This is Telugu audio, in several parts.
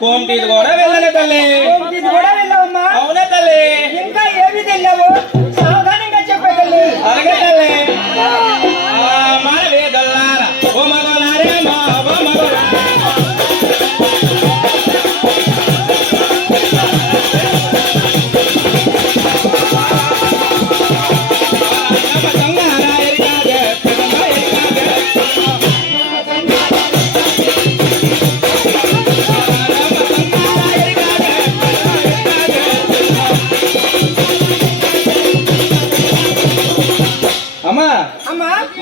కోంటిది కూడా వెళ్ళలే తల్లి. కోంటిది కూడా వెళ్ళావమ్మా? అవునే తల్లి. ఇంకా ఏమి వెళ్ళావు సావధానంగా చెప్పే తల్లి. అలాగే తల్లి. మానవే దల్లార ఓ మగలారే మా ఓ మగలారా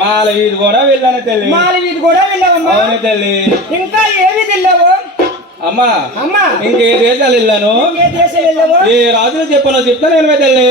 మాల వీధి కూడా వెళ్ళాను తల్లి. మాల వీధి కూడా వెళ్ళావమ్మా? అవును తల్లి. ఇంకా ఏవి వెళ్ళావు అమ్మా? అమ్మా ఇంకే దేశాలు వెళ్ళాను. ఏ దేశాలు వెళ్ళావు? ఏ రాజులు చెప్పానో చెప్తాను నేను తల్లి.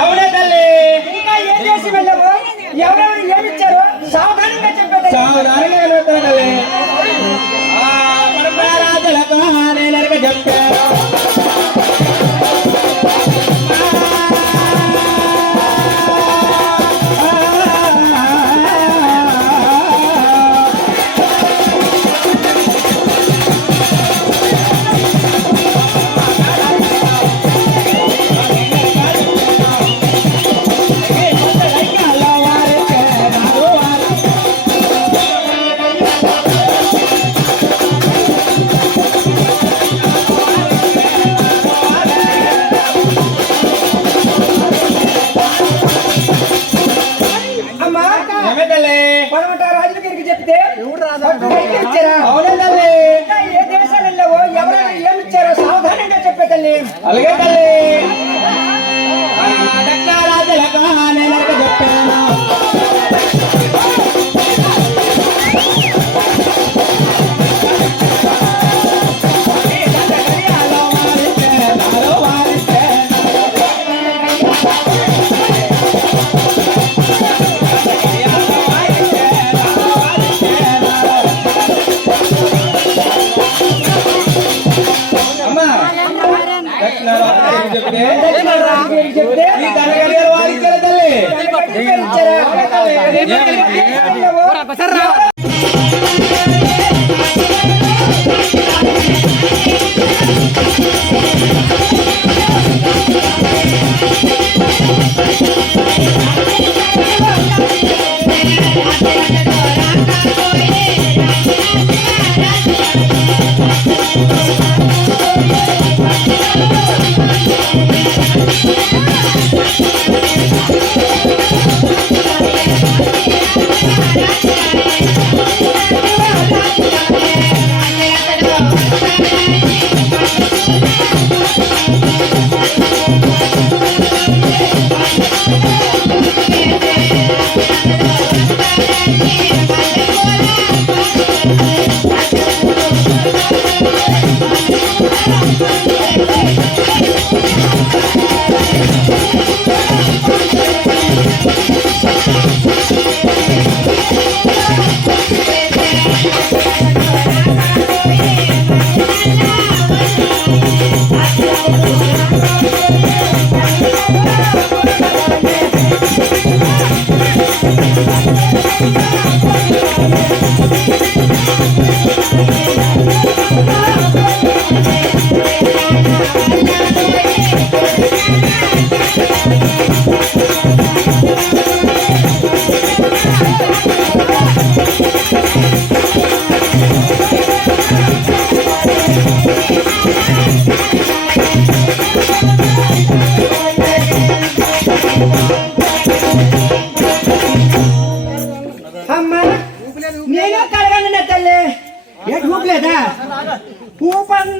అవునే తల్లి. ఇంకా ఏ దేశం వెళ్ళావు? ఎవరెవరు ఏమిచ్చారు సావధానంగా చెప్పేది. చెప్పారు. ఏ దేశాలు వెళ్ళావో ఎవరైనా ఏమిచ్చారో సావధానంగా చెప్పే తల్లి. అలాగే తల్లి. చెప్తే Thank you.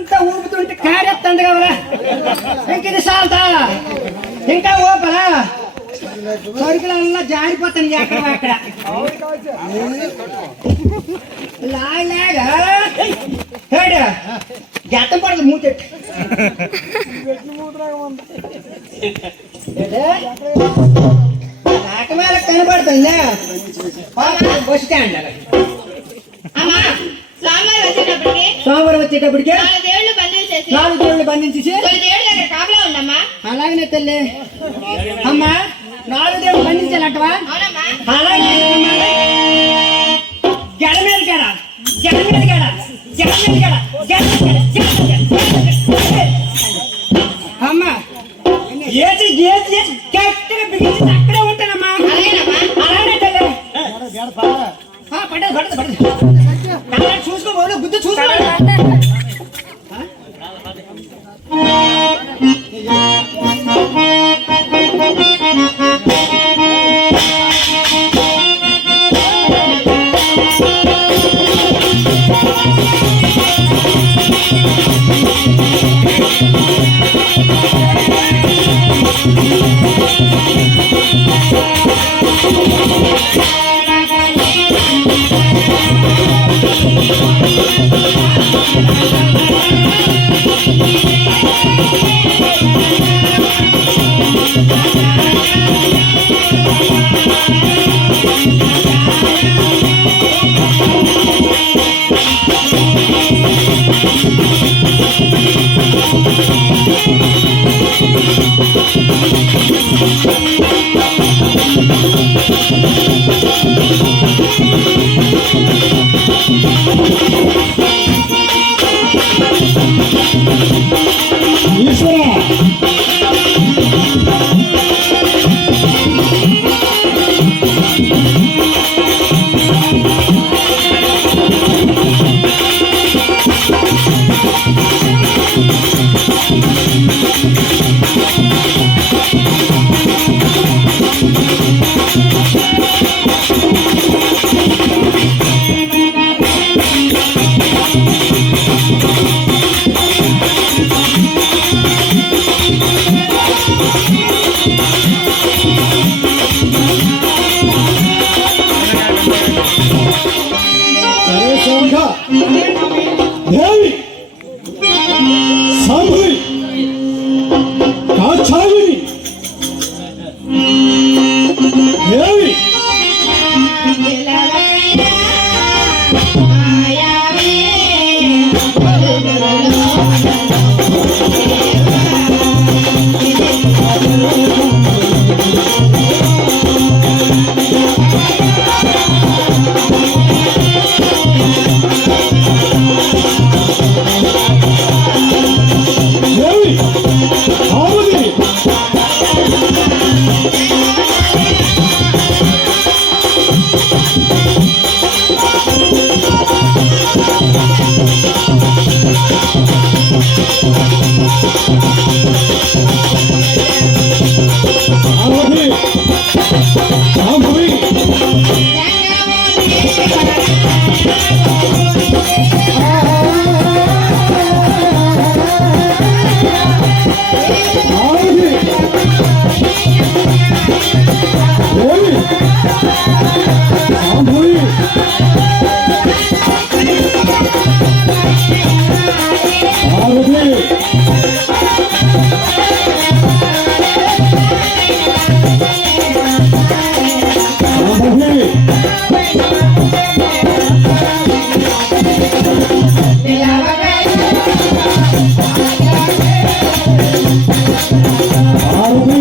అంతా ఊపుతుంటే కారెత్తంది కదరా ఇంక ఇది సాల్తా ఇంకా ఊపరా సరుకులల్లా జారిపోతాను ఎక్కడ అక్కడ లాగా గతం పడదు మూచెట్టు నాకమేళ కనబడుతుంది బస్ స్టాండ్ అమ్మా, స్వామివారు వచ్చేటప్పటికి సోమవారం వచ్చేటప్పటికే 4 దేవుళ్ళు బంధించేసి 4 దేవుళ్ళు బంధించేసి 9 దేవుళ్ళు అక్కడ కాపలా ఉండమ్మా. అలాగనే తల్లి అమ్మా 4 దేవుళ్ళు బంధించాలంటవా అవునమ్మా. అలాగే గడ మీద గడ గడ మీద గడ గడ మీద గడ గడ అమ్మా ఏసి ఏసి ఏసి గట్టిగా బిగించి అక్కడే ఉంటానమ్మా. అలాగేనమ్మా. అలాగే తల్లి పడదు పడదు పడదు చూసుకోబోదు బుద్ధి చూసుకోవాలి. దేవి సాంభవి కాచాయిని దేవి దేవి ఆవుది ఆవుది సాంభవి ఆవుది దేవి సాంభవి ఆవుది సాంభవి ఆవుది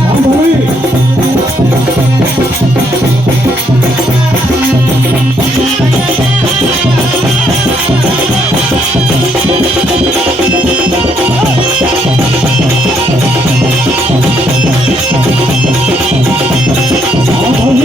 సాంభవి సాంభవి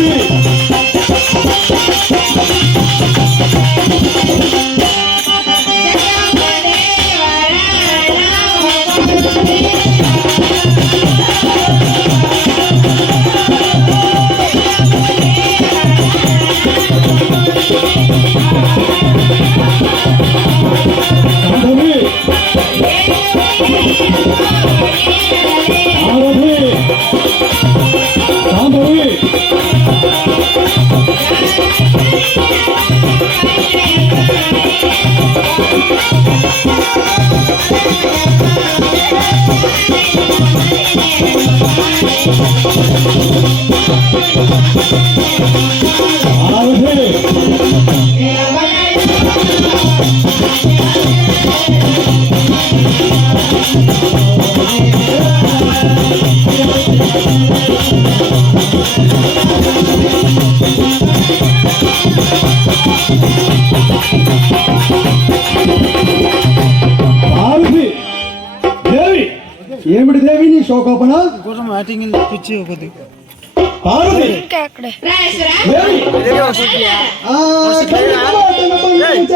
పార్వతి పార్వతి దేవి ఏమిటి దేవి నీ శోకోపన పార్వతి రాజేశ్వర దేవి ఆ కైలాసన మందిర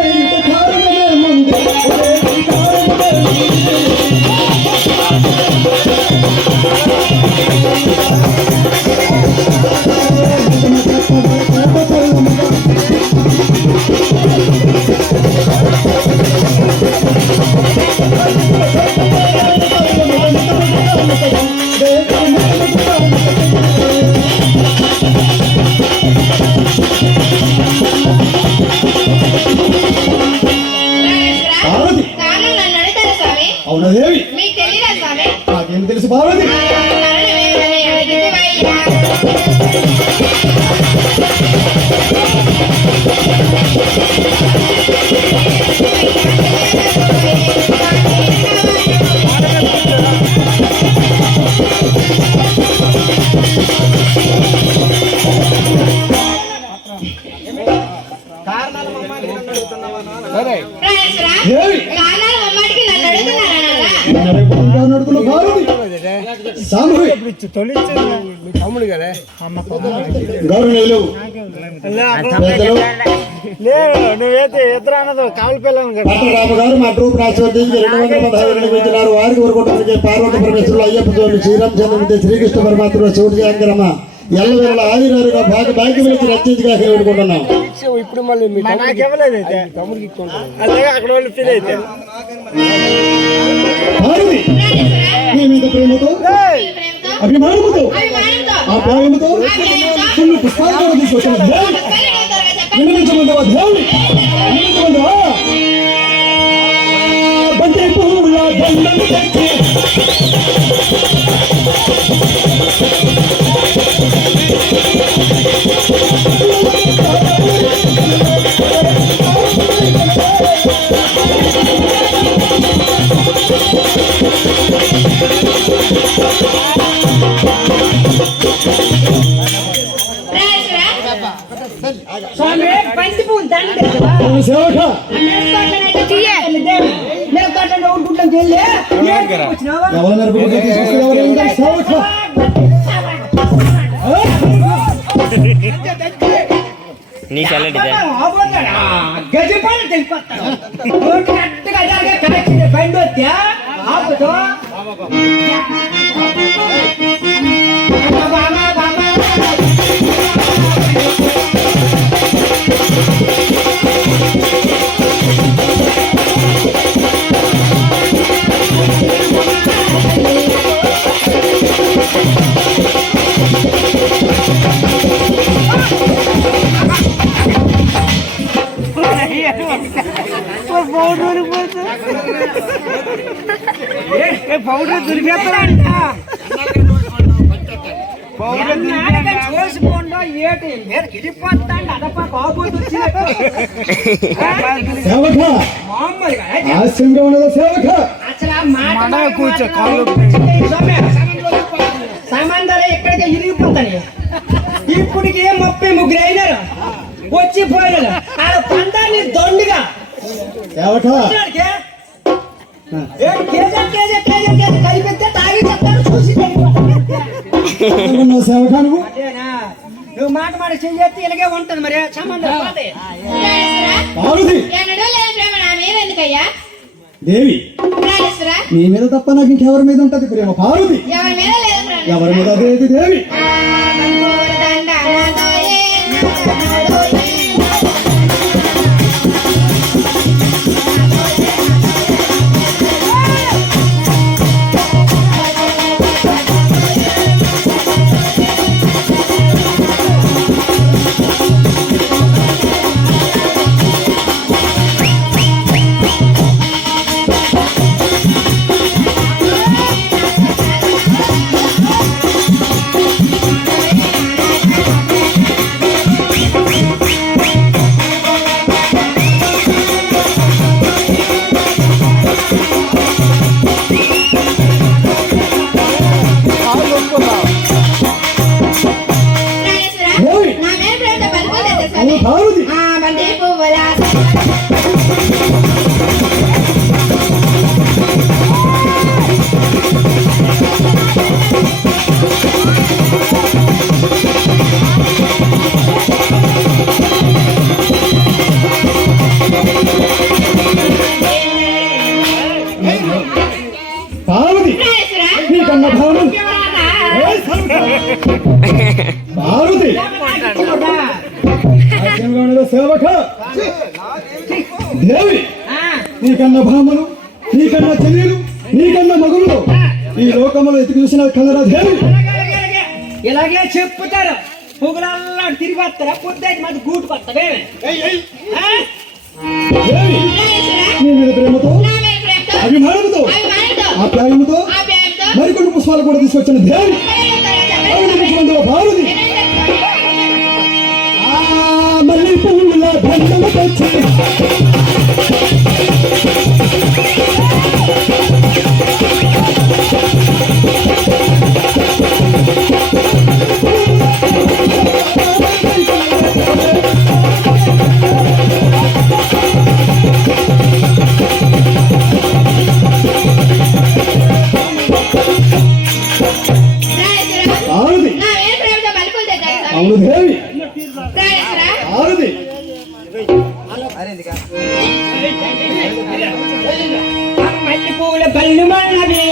కారణమే ముందు రాజేశ్వర పార్వతి కారణం నన్ను అడుగుతారా స్వామి? అవునా దేవి మీకు తెలియదా స్వామి? నాకేం తెలుసు పార్వతి కారణమేమని అడిగితివయ్యా. రాజేశ్వర దేవి కారణాలు అమ్మాడికి నన్ను అడుగుతున్నారా నాన్న? నడుకున్న పార్వతి సాంబవి గౌరవనీయులు పెద్దలు నువ్వైతే ఎదురు అన్నది కావలి పిల్లలు కదా పట్టరామ గారు మా గ్రూప్ రాష్ట్రపతికి 215 నిర్మించినారు. వారికి వరకొట్టడానికి పార్వతి పరమేశ్వరులు అయ్యప్ప స్వామి శ్రీరామచంద్రమూర్తి శ్రీకృష్ణ పరమాత్మ శివుడి అంకరమ ఎల్లవేళ ఆదిరారుగా భాగ్యం వెలిచి రచించగా వేడుకుంటున్నాం. ఇప్పుడు మళ్ళీ నాకు ఇవ్వలేదు అయితే అలాగే అక్కడ వాళ్ళు ఫీల్ అయితే పార్వతి నీ మీద ప్రేమతో ప్రేమతో అభిమానముతో అభిమానంతో ఆ ప్రేమతో కొన్ని పుష్పాలు కూడా తీసుకొచ్చిన దేవి వినిపించమంటావా దేవి వినిపించమంటావా బంతి పువ్వుల దండలు తెచ్చి స్వామి బంతి పువ్వు దండ సేవక ఎవరు నరుపుకుంటే తీసుకొస్తే ఎవరు ఉంటారు? సేవక నీ టాలెంట్ ఇదే గజపాలు తెలిపోతాను బండి వద్దా ఆపుతో పౌడర్ దొరికేస్తాడంట సేవక హాస్యంగా ఉన్నదా సేవక సామాన్దారు ఎక్కడికి ఇరిగిపోతాను ఇప్పటికి 33 అయినారు వచ్చి పోయినారు ఆడ పందాన్ని దొండిగా సేవక కలిపితే తాగి చెప్తాను చూసి సేవక నువ్వు నువ్వు మాట చెయ్యి ఇలాగే ఉంటది మరి సంబంధం పార్వతి ఎన్నడూ లేని ప్రేమ నా మీద ఎందుకయ్యా? దేవి రాజేశ్వర నీ మీద తప్ప నాకు ఇంకెవరి మీద ఉంటది ప్రేమ పార్వతి ఎవరి మీద లేదు ప్రేమ. ఎవరి మీద అదేది దేవి బంధువుల దండ నాదోయే, నాదోయే. పార్వతి నీకన్న భావన పార్వతి సేవక దేవి నీకన్న భామలు నీకన్న చెల్లెలు నీకన్న మగులు ఈ లోకంలో ఎత్తుకు చూసిన కన్నడ దేవి ఇలాగే చెప్పుతారు పొగలల్లా తిరిగి వస్తారా పొద్దుకి మాది గూటు పట్టవే దేవి నీ మీద ప్రేమతో అభిమానంతో ఆప్యాయముతో మరికొన్ని పుష్పాలు కూడా తీసుకొచ్చిన దేవి పార్వతి మళ్ళీ పువ్వుల బంధము తెచ్చి పార్వతి అవును దేవి పార్వతి మట్టి పువ్వుల బల్లు మన్నది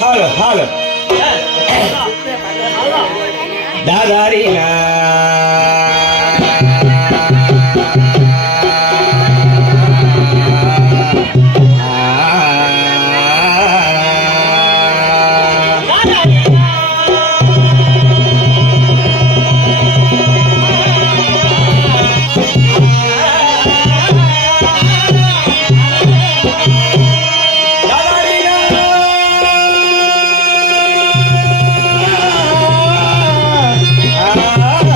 हालो हालो दादारी ना Ah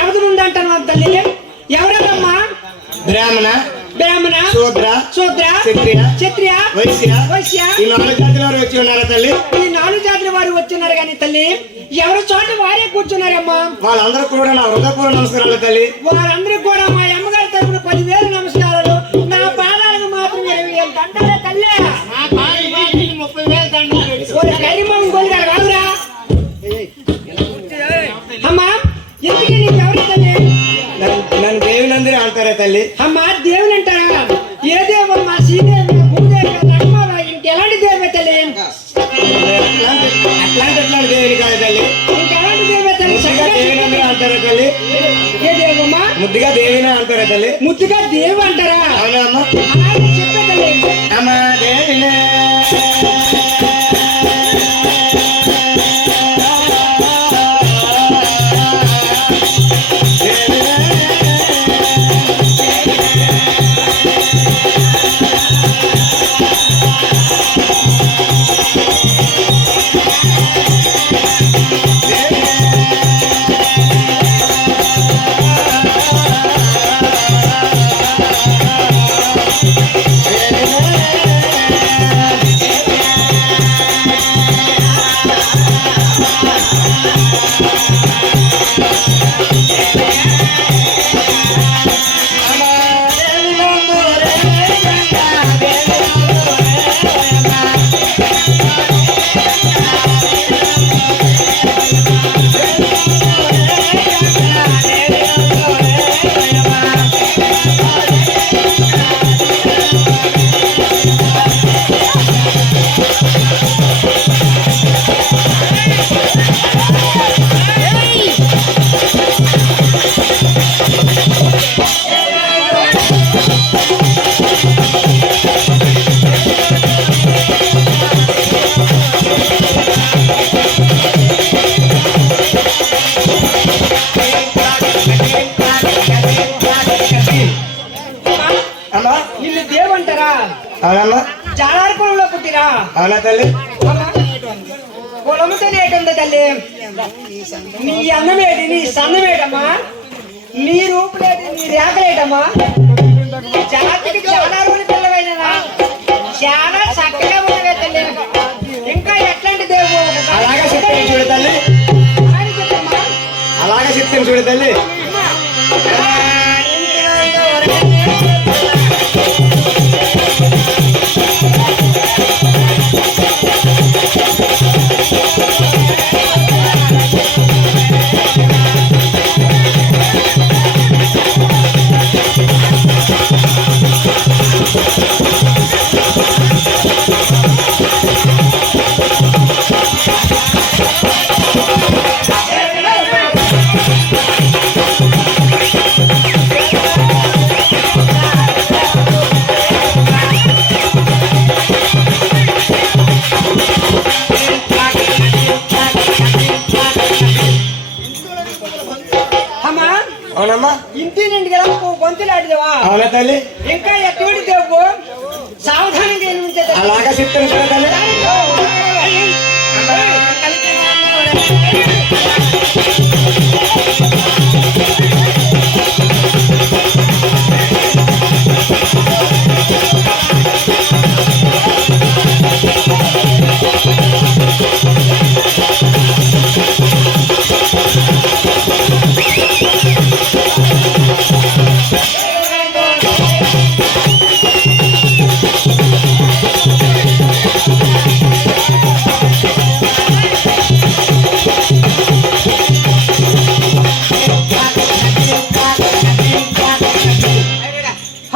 ఎవరి నుండి అంటాను తల్లి? ఎవరెవరమ్మా? బ్రాహ్మణ, బ్రాహ్మణ, శూద్ర, శూద్ర, క్షత్రియ, క్షత్రియ, వైశ్య, వైశ్య, ఈ 4 జాతుల వారు వచ్చి ఉన్నారా తల్లి? ఈ 4 జాతుల వారు వచ్చినారు కానీ తల్లి ఎవరి చోట వారే కూర్చున్నారమ్మా. వాళ్ళందరూ కూడా నా హృదయపూర్వక నమస్కారాలు తల్లి. వారందరూ కూడా మా అమ్మగారి తరపున 10,000 నమస్కారాలు, నా పాదాలకు మాత్రం 20,000 దండాలే తల్లి. కరిమం గొల్గారు కాదురా అమ్మా. ఎందుకు నీకు ఎవరు తల్లి? నన్ను దేవినందిని అంటారా తల్లి? అమ్మా దేవుని అంటారా? ఏ దేవుడు? మా శ్రీదేవి, భూదేవి, లక్ష్మణ, ఇంకెలాంటి దేవి తల్లి? అట్లాంటి దేవిని కాదు తల్లి. ఇంకెలాంటి దేవి తల్లి? ముద్దుగా దేవినందిని అంటారా తల్లి? ఏ దేవమ్మా? ముద్దుగా దేవిని అంటారా తల్లి? ముద్దుగా దేవి అంటారా? అవునా అమ్మా? అలాగే చెప్పే తల్లి. అమ్మా దేవినే వీళ్ళు దేవంటారా? అవునమ్మా? జాలార్పణలో పుట్టిరా? అవునా తల్లి? కులము తెలియకుండా తల్లి. నీ అన్నమేటి, నీ సన్నమేటమ్మా, నీ రూపులేటి, నీ రేఖలేటమ్మా. జాతికి చాలా రోజులు పిల్లవైనా చాలా చక్కగా ఉన్నవే తల్లి. ఇంకా ఎట్లాంటి దేవు? అలాగే చెప్తాను చూడు తల్లి. అని చెప్పమ్మా. అలాగే చెప్తాను చూడు తల్లి. అమ్మా అవునమ్మా? ఇంటి నుండి కదా గొంతులాడిదేవా? అవునా తల్లి? ఇంకా ఎటువంటి దేవు? సావధానంగా ఎనిమించే అలాగే చెప్తాను చూడు తల్లి.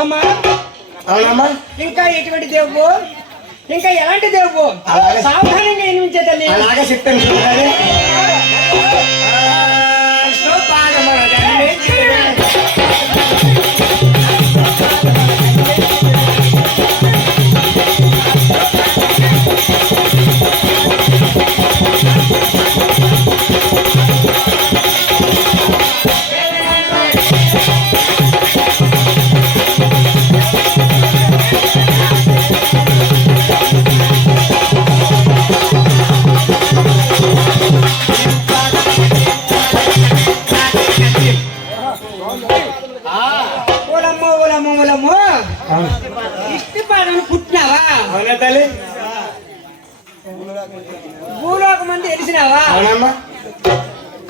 అమ్మా అవునమ్మా? ఇంకా ఎటువంటి దేవు? ఇంకా ఎలాంటి దేవు? అలాగే. సావధానంగా ఎనిమించే తల్లి. అలాగే చెప్తాను చూడు తల్లి. ఓలమ్మో ఓలమ్మో ఓలమ్మో అవును. ఇష్టపడని పుట్టినావా? అవునా తల్లి? భూలోక మంది తెలిసినావా? అవునమ్మా.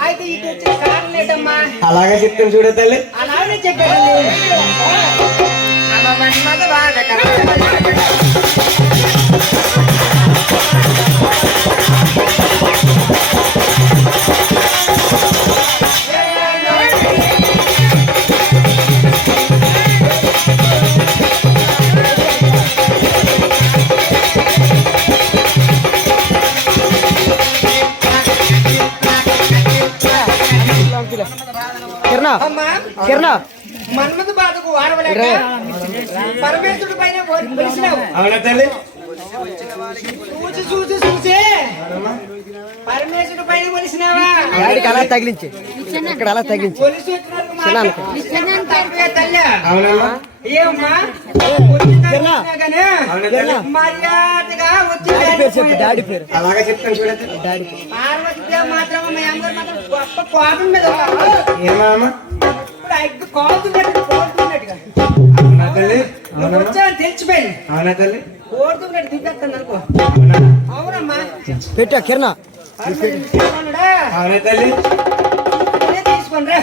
అయితే ఇటు వచ్చిన కారణం ఏంటమ్మా? అలాగే చెప్తాను చూడ తల్లి. అలానే చెప్పాడండి. అమ్మా మన్మథ బాధకు వాడవలేక పరమేశ్వరుడి పైన వెలిసినావు. అవునా తల్లి? చూసి చూసి చూసి పరమేశ్వరుడి పైన వెలిసినావా? అలా తగిలించి ఇక్కడ అలా తగిలించి పోలీసు వచ్చినందుకు మాత్రం ఇష్టం తప్పే తల్లి. అవునమ్మా. ఏమ్మా మర్యాదగా వచ్చి డాడీ పేరు అలాగే చెప్తాను చూడ తల్లి. పార్వతీదేవి మాత్రం మీ అందరు మాత్రం గొప్ప కోపం మీద ఉన్నారు. ఏమమ్మా? ఇప్పుడు ఎగ్గు కోరుతున్నట్టు కోరుతున్నట్టుగా అవునా తల్లి? నువ్వు వచ్చావని తెలిసిపోయింది. అవునా తల్లి? కోరుతున్నట్టు దిగ్గేస్తాను అనుకో. అవునమ్మా పెట్టా కిరణ తీసుకున్నాడా? అవునా తల్లి? తీసుకోండి రా.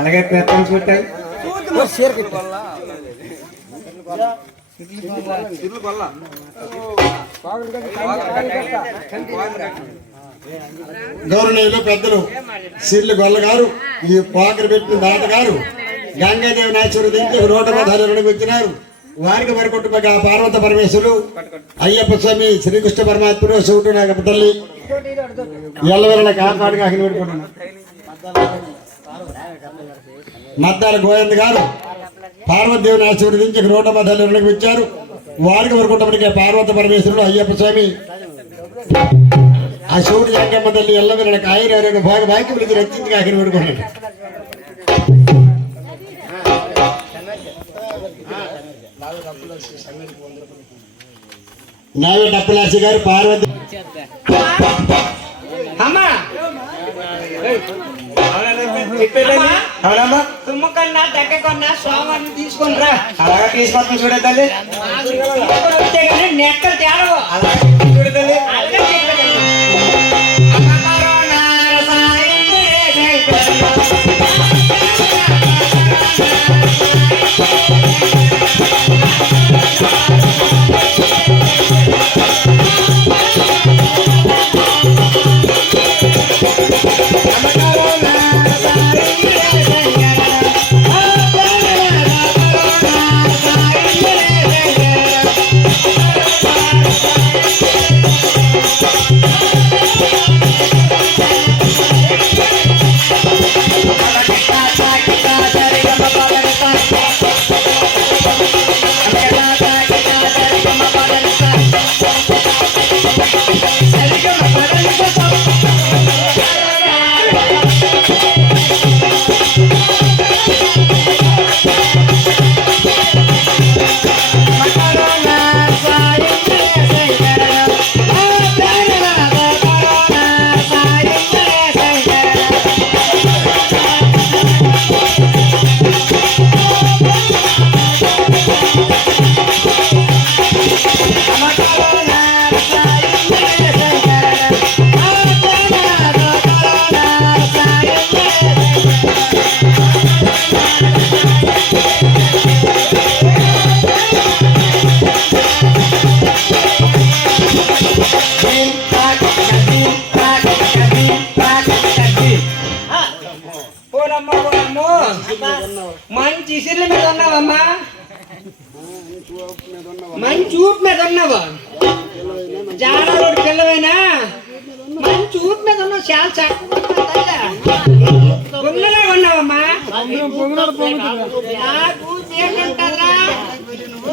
అలాగే పెడతాను చూడాలి. చూద్దాం. షేర్ కట్టా గౌరవనీయులు పెద్దలు సిర్లి గొల్ల గారు, ఈ పోకరు పెట్టిన దాత గారు గంగాదేవి నాయకుడు దించి 110 వచ్చినారు. వారికి మరికొట్టుగా పార్వత పరమేశ్వరులు, అయ్యప్ప స్వామి, శ్రీకృష్ణ పరమాత్ముడు, శివుడు నాగమ్మ తల్లి ఎల్లవెల్ల కాపాడుగా పెట్టుకుంటున్నారు. మద్దాల గోవింద్ గారు పార్వతీదేవి నాయకుడు దించి 110 వచ్చారు. వారికి మరికొట్టుగా పార్వత పరమేశ్వరులు, అయ్యప్ప స్వామి, ఆ శివుడు జంగమ్మ తల్లి ఎల్లవెల్ల ఆయుర్వేద భాగ్యం పిలిచి రచించగా పెట్టుకున్నాడు. నావే డప్పులాసి గారు పార్వతి అమ్మా అవునమ్మా. తుమ్ము కన్నా దగ్గ కన్నా స్వామిని తీసుకొని రా. అలాగే తీసుకొస్తాను చూడ తల్లి. తీసుకొని వస్తే కానీ నెక్కలు తేడవు. అలాగే చూడ తల్లి. అలాగే చెప్పాడు. మంచి ఇసిర్ల మీద ఉన్నావమ్మా, మంచి ఊపు మీద ఉన్నావా, జానాలోడు పిల్లవైనా మంచి ఊపు మీద ఉన్నావు. చాలా చక్కగా గున్నలా ఉన్నావమ్మా. నాకు ఏంటంటారా,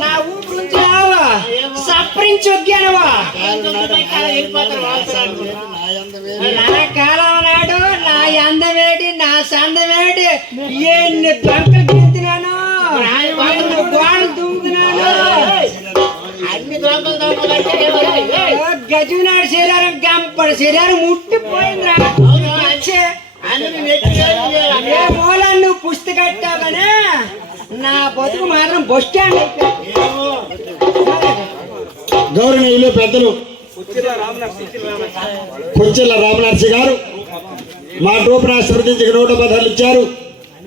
నా ఊపు నుంచి రావా సప్పరించి ఒగ్గానవా. నా కాలం నాడు నా అందమేటి నా సందమేటి ఎన్ని దొంకలు దింతున్నాను, గోడలు దుంకుతున్నాను. గజునాడు శరీరం గంపడు శరీరం ముట్టిపోయిందిరా. ఏ మూల నువ్వు పుస్తకట్టావు నా బతుకు మాత్రం బస్ స్టాండ్ అయిపోయింది. గౌరవనీయులు పెద్దలు కొచ్చెల్ల రామనర్సి గారు మా ట్రూప్ ఆశీర్వదించి 110 ఇచ్చారు.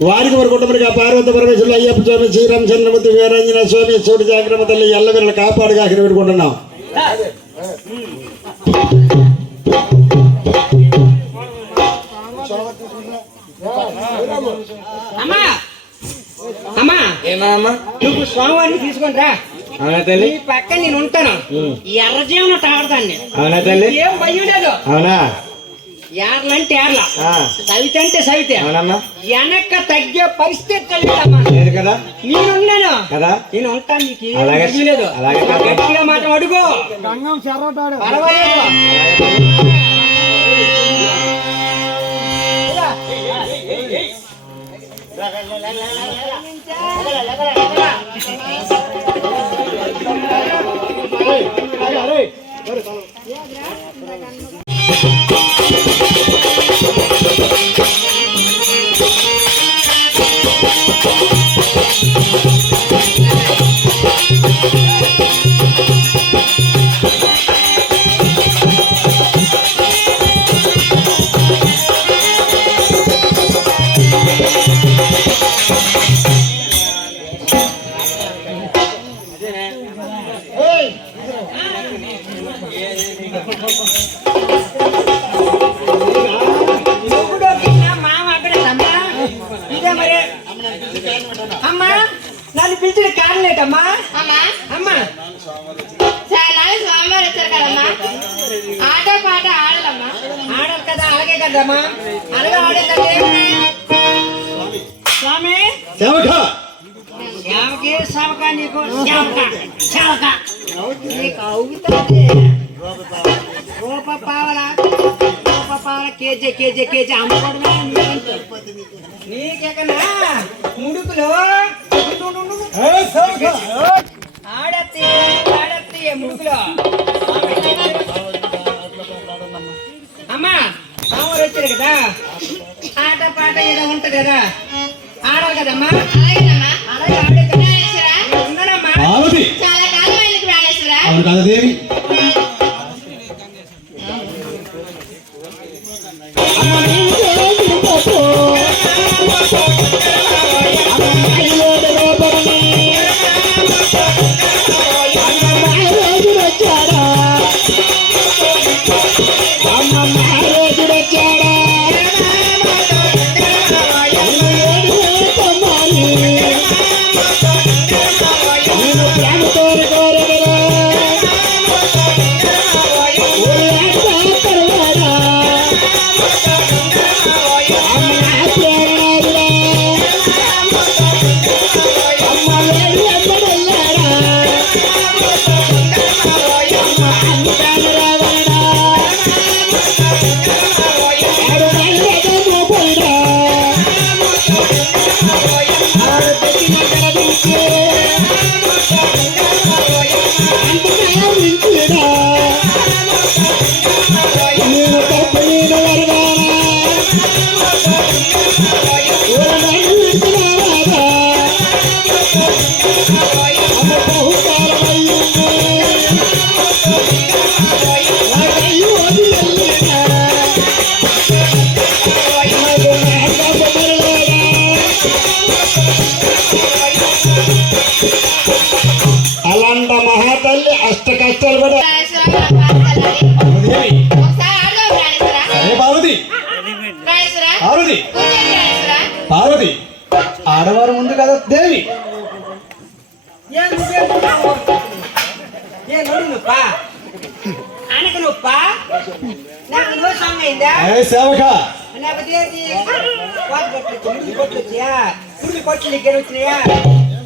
వారికి వారి కుటుంబానికి పార్వత పరమేశ్వరులు అయ్యప్ప స్వామి శ్రీరామచంద్రమూర్తి వీరాంజన స్వామి చోటు జాగ్రత్త తల్లి ఎల్లవెల్ల కాపాడుగా పెట్టుకుంటున్నాం. అమ్మా అమ్మా ఏమమ్మా నువ్వు స్వామివారిని తీసుకొని రా. అవునా తల్లి? ఈ పక్క నేను ఉంటాను. ఎర్రజీవన తాడతాను నేను. అవునా తల్లి? ఏం భయం లేదు. అవునా? ఏర్లంటే ఏర్ల, ఆ. సవితే అంటే సవితే. అవునమ్మా? వెనక్క తగ్గే పరిస్థితి కలిగితమ్మా. లేదు కదా? నేనున్నాను కదా? నేను ఉంటాను. నీకు ఏం అలాగే. భయం లేదు. అలాగే. గట్టిగా మాత్రం అడుగు, పర్వాలేదు. అమ్మా నన్ను పిలిచిన కారణం ఏంటమ్మా? అమ్మా అమ్మా చాలా స్వామివారు వచ్చారు కదమ్మా, ఆట పాట ఆడాలమ్మా. ఆడాలి కదా, అలాగే కదమ్మా. అలాగే ఆడేదండి స్వామి. సేవక సేవకే సేవక, నీకు సేవక సేవక నీకు అవుతుంది. రూపాయల కేజీ కేజీ కేజీ అమ్ముకోవడమే నీకెక్కనా ముడుకులు ఆడత్తి ఆడత్తి ముడుకులు. అమ్మా మామూలు వచ్చారు కదా, ఆట పాట ఏదో ఉంటది కదా, ఆడాలి కదమ్మా. అలాగేనమ్మా. అలాగే ఆడే కదా. ప్రాణేశ్వరా, ఉన్నానమ్మా. పార్వతి చాలా కాలం అయింది ప్రాణేశ్వరా. అవును కదా దేవి? అలాంటి మహాతల్లి అష్ట కష్టాలు కూడా ప్రాణేశ్వరా, ఒకసారి ఆడదాం ప్రాణేశ్వరా. పార్వతి ప్రాణేశ్వరా, పార్వతి కూర్చోండి ప్రాణేశ్వరా. పార్వతి ఆడవారు ముందు కదా దేవి. ఏం నొడి నొప్పా, అనక నొప్పా, నాకు దోషం అయిందా? సేవక లేకపోతే ఏంటి? వాటి కొట్లు వచ్చి, కొట్లు వచ్చాయా, పురుగు కొట్లు దగ్గర వచ్చినాయా?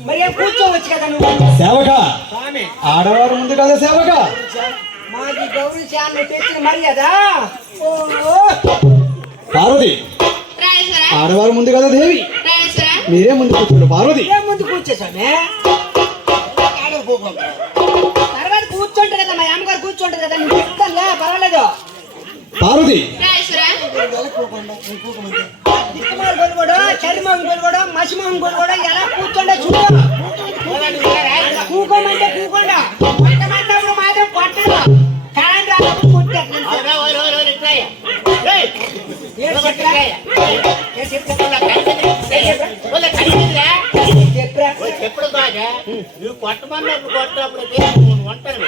మరి ఏం కూర్చోవచ్చు కదా నువ్వు. సేవక స్వామి ఆడవారు ముందు కదా సేవక. మాది గౌరీ చాన్ని తెచ్చిన మర్యాద. పార్వతి ప్రాణేశ్వరా, ఆడవారు ముందు కదా దేవి. ప్రాణేశ్వరా, మీరే ముందు కూర్చోండి పార్వతి. ఏం ముందు కూర్చో స్వామి. తర్వాత కూర్చుంటారు కదా, మా అమ్మగారు కూర్చుంటారు కదా, నువ్వు చెప్తానులే, పర్వాలేదు. పార్వతి ప్రాణేశ్వరా, అది ముక్కుమారు గొలుగోడు చర్మం గొలుగోడు మసిమం గొలుగోడు ఎలా కూర్చోండే చూడు కూకోమంటే కూకుండా కొట్టమన్నప్పుడు మాత్రం కొట్టదు కాలం రానప్పుడు కొట్టారు ఎప్పుడు బాగా నువ్వు కొట్టమన్నప్పుడు కొట్టినప్పుడు ఉంటాను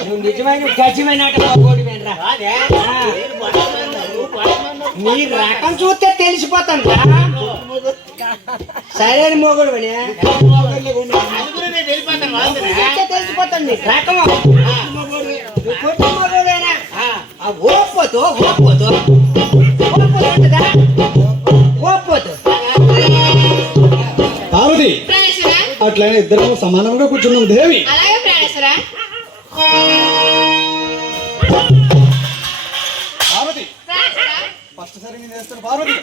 నువ్వు నిజమైన గజమైన నీ రకం చూస్తే తెలిసిపోతాను సరైన మొగుడు తెలిసిపోతాను నీ రకం కొట్టిన మొగుడేనా ఓపోతూ ఓపోతూ ఓపోతూ ఉంటుందా ఓపోతూ పార్వతి ప్రాణేశ్వర అట్లయినా ఇద్దరు సమానంగా కూర్చున్నాం దేవి. అలాగే ప్రాణేశ్వర పార్వతి ప్రాణేశ్వర ఫస్ట్ సరే నేను చేస్తాను పార్వతి.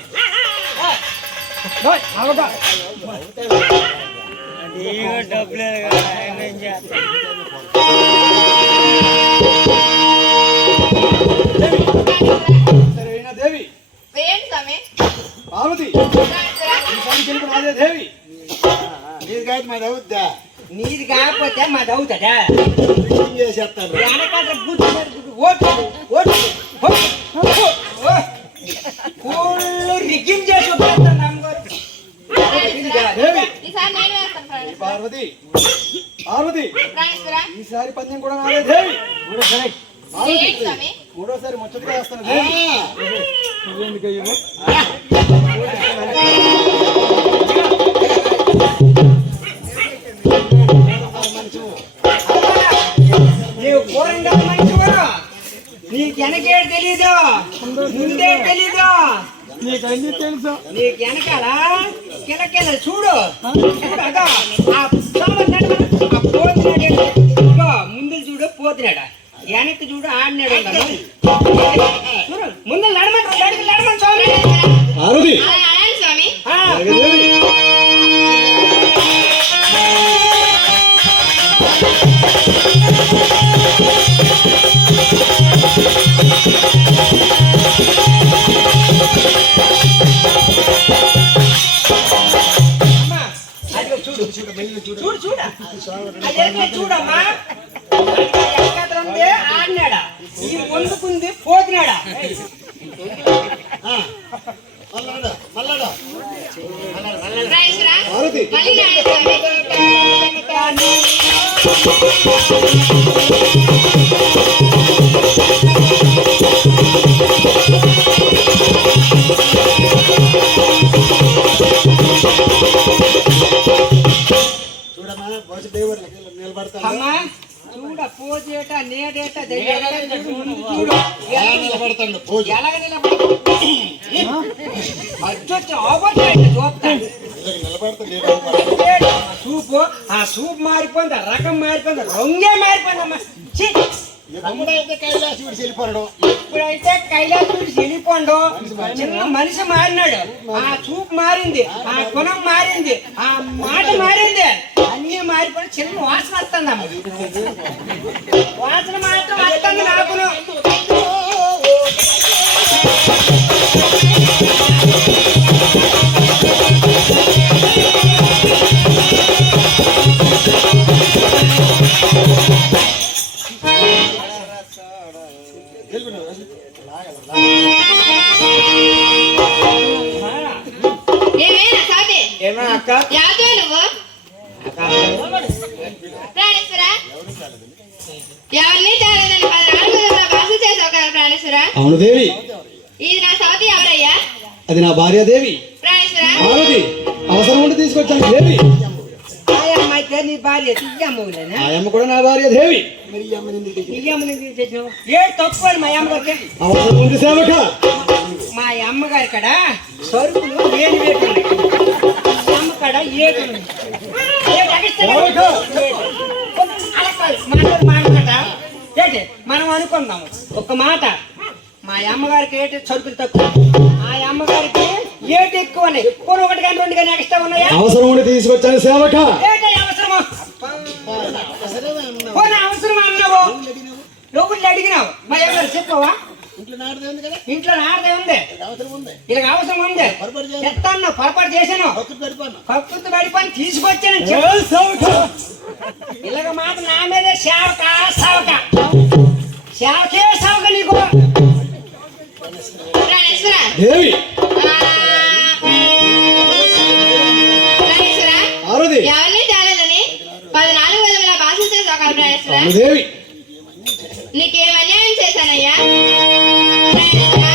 సరేనా దేవి. వేయండి స్వామి పార్వతి ప్రాణేశ్వర గెలుపు నాదే దేవి. నీది కాదు మాది అవుద్దా నీది కాకపోతే మాది అవుతుందా చేసేస్తాను. వెనకాల గుర్తు ఓటు ఓటు ఫుల్ రిగ్గింగ్ చేసి ఉపయోగిస్తాను అమ్మగారు. దేవి ఈసారి నేను వేస్తాను ప్రాణేశ్వర పార్వతి పార్వతి ప్రాణేశ్వర ఈసారి పందెం కూడా నాదే దేవి. వేయండి స్వామి మూడోసారి ముచ్చటగా వేస్తాను దేవి. నువ్వెందుకు ఇవ్వు? నీవు ఘోరంగా మంచివారు నీకు వెనకేడు తెలీదు ముందే తెలీదు నీకన్నీ తెలుసు. నీకు వెనకాల కిలకిల చూడు అదో, ఆ సామాన్ నడవన, ఆ పోతున్నాడు ఇగో ముందు చూడు పోతున్నాడు వెనక్కి చూడు ఆడినాడు చూడు ముందు నడమని చూడు పార్వతి అలా అనాలి స్వామి అలాగే దేవి. అమ్మా అదిగో చూడు చూడు చూడు అదే చూడమ్మా ఆడినాడా ఈ ముందుకుంది పోతున్నాడా ప్రాణేశ్వర పార్వతి మళ్ళీ నాయన స్వామి చూడమ్మా భవిష్యత్ దేవుడు నిలబడతాను. అమ్మా చూడ పోజేట నేడేట దగ్గర చూడు నిలబడతాడు పూజ. ఎలాగ నిలబడతాడు చూస్తాడు నిలబడతాడు. సూపు ఆ సూప్ మారిపోయింది ఆ రకం మారిపోయింది రంగే మారిపోయిందమ్మా ఛీ! ఎప్పుడైతే కైలాసుడు వెళ్ళిపోవడం ఇప్పుడైతే కైలాసుడు వెళ్ళిపోండు చిన్న మనిషి మారినాడు ఆ చూపు మారింది ఆ గుణం మారింది ఆ మాట మారింది అన్ని మారిపోయి చిన్న వాసన వస్తుందమ్మ వాసన మాత్రం వస్తుంది నాకును ఏమేనా స్వామి ఏమో అక్క యాదో నువ్వు ప్రాణేశ్వర ఎవరిని తేలేదని 10 రోజులు బస్సు చేసావు కదా ప్రాణేశ్వర అవును దేవి. ఇది నా సవతి ఎవరయ్యా అది నా భార్య దేవి. ప్రాణేశ్వర పార్వతి అవసరం ఉంటే తీసుకొచ్చాను దేవి. ఆయమ్మ అయితే నీ భార్య తీయమ్మలేనా ఆయమ్మ కూడా నా భార్య దేవి. తీయమ్మని తెచ్చినావు ఏడు తక్కువ మా అమ్మగారికి అవసరం ఉంది సేవక. మా అమ్మగారి కాడ సరుకులు ఏడు వేటు ఉన్నాయి అమ్మ కాడ ఏడు ఉన్నాయి. ఏడు ఎక్స్ట్రా అలా కాదు, మాట్లాడట ఏంటి మనం అనుకుందాము ఒక మాట మా అమ్మగారికి ఏటి సరుకులు తక్కువ మా అమ్మగారికి ఏటి ఎక్కువ ఉన్నాయి కొన్ని 1 కానీ 2 కానీ ఎక్స్ట్రా ఉన్నాయా అవసరం ఉంటే తీసుకొచ్చాను సేవక. ఏటి అవసరమా పోనీ అవసరం అన్నావు నువ్వు అడిగినావు మా అమ్మగారు చెప్పవా ఇంట్లో నాడదే ఉంది కదా, ఇంట్లో నాడదే ఉంది, అవసరం ఉంది, ఇలా అవసరం ఉంది. పొరపాటు చేయాలి, చెప్తాను పొరపాటు చేశాను, పక్కకు పెడిపోను. కక్కుతు పడిపోయి తీసుకొచ్చాను. ఇలాగ మాట నా మీదే సేవక సేవక సేవకే సేవక నీకు. ప్రాణేశ్వర దేవి ప్రాణేశ్వర పార్వతి ఎవరిని తేలేదని 14 విధముల భాషలు చేసావు కదా ప్రాణేశ్వర. దేవి నీకేం అన్యాయం చేశానయ్యా ప్రాణేశ్వర?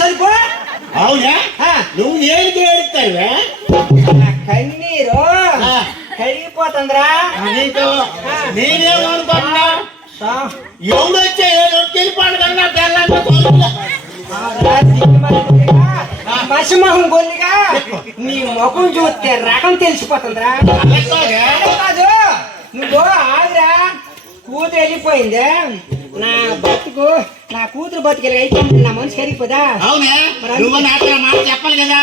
చదువు. అవునా, నువ్వు ఏడికి ఏడుస్తావే? కన్నీరు కరిగిపోతుందిరా. నేనేమనుకుంటున్నా, ఎవడొచ్చే వెళ్ళిపోడు కన్నా తెల్లంతా మసిమొహం గొల్లిగా నీ ముఖం చూస్తే రకం తెలిసిపోతుందిరా. కాదు నువ్వు ఆగురా, కూతురు వెళ్ళిపోయింది. నా బతుకు నా కూతురు బతుకు అయిపోయింది, నా మనసు కరిగిపోదా? అవునా, నువ్వు నాకు మాట చెప్పాలి కదా.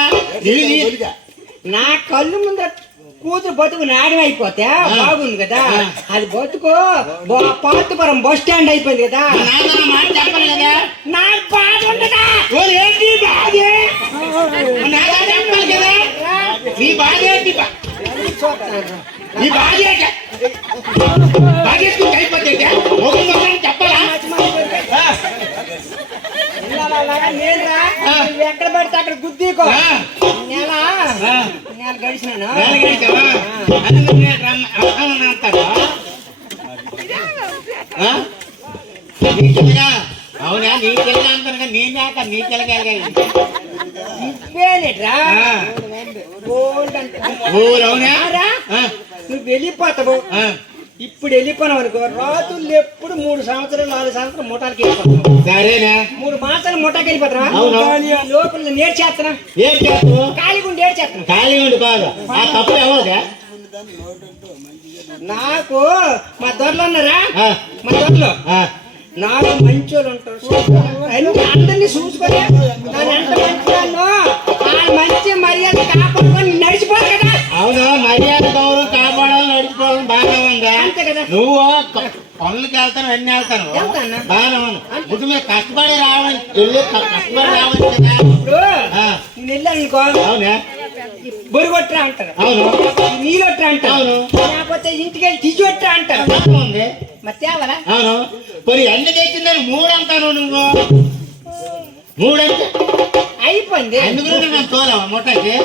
నా కళ్ళు ముందర కూతురు బతుకు నాడం అయిపోతే బాగుంది కదా. అది బతుకు పాతపురం బస్ స్టాండ్ అయిపోయింది కదా. మాట చెప్పాలి కదా. నాకు బాధ ఉండదా? ఏంటి బాధ? చెప్పాలి కదా. నీ బాధ ఏంటి? నీ బాధ ఏంటి? బాధ అయిపోతే చెప్పాలా? నేనురా ఎక్కడ పడితే అక్కడ గుద్దీకో. నెల గడిచినాను. అవునా, నీ తెలగా అంటారు. నేనాక నీ తెలగలిగా ఇవేనేట్రా ఊరు. అవునా, నువ్వు వెళ్ళిపోతావు. ఇప్పుడు వెళ్ళిపోయినాం అనుకో రాత్రులు ఎప్పుడు 3 సంవత్సరాలు 4 సంవత్సరాలు ముఠాలకి వెళ్ళిపోతాం. సరేనా 3 మాసాలు ముఠాకి వెళ్ళిపోతాం. అవును. లోపల నేర్చేస్తున్నా ఏం చేస్తావు? ఖాళీగా ఉండి ఏడ్చేస్తున్నా. ఖాళీ ఉండి కాదు ఆ తప్పు ఎవరుగా నాకు మా దొరలు ఉన్నారా, ఆ, మా దొరలు ఆ. నాకు మంచోళ్ళు ఉంటారు. అందరినీ చూసుకొని నన్ను ఎంత మంచిదాన్నో ఆ మంచి మర్యాద కాపాడుకొని నడిచిపోదు కదా. అవును, మర్యాద గౌరవం కాపాడాలని నడుచుకోవడం బాగా ఉందా? అంతే కదా. నువ్వు పనులకి వెళ్తాను అన్ని వెళ్తాను వెళ్తానా? బాగా ఉంది. ముందు మీరు కష్టపడి రావాలి, వెళ్ళి కష్టపడి రావాలి కదా. ఇప్పుడు ఆ, నేను వెళ్ళాను అనుకో అవునా? బొరుగొట్టరా అంటారు, అవును, నీళ్ళొట్టరా అంటారు, అవును. లేకపోతే ఇంటికి వెళ్ళి తిజొట్టరా అంటారు. తప్పు ఉంది. మరి తేవాలా? అవును, మరి ఎండ తెచ్చిందని 3 అంటాను నువ్వు. 3 అంటే అయిపోయింది. అందుకు నన్ను తోలవా ముఠాకి?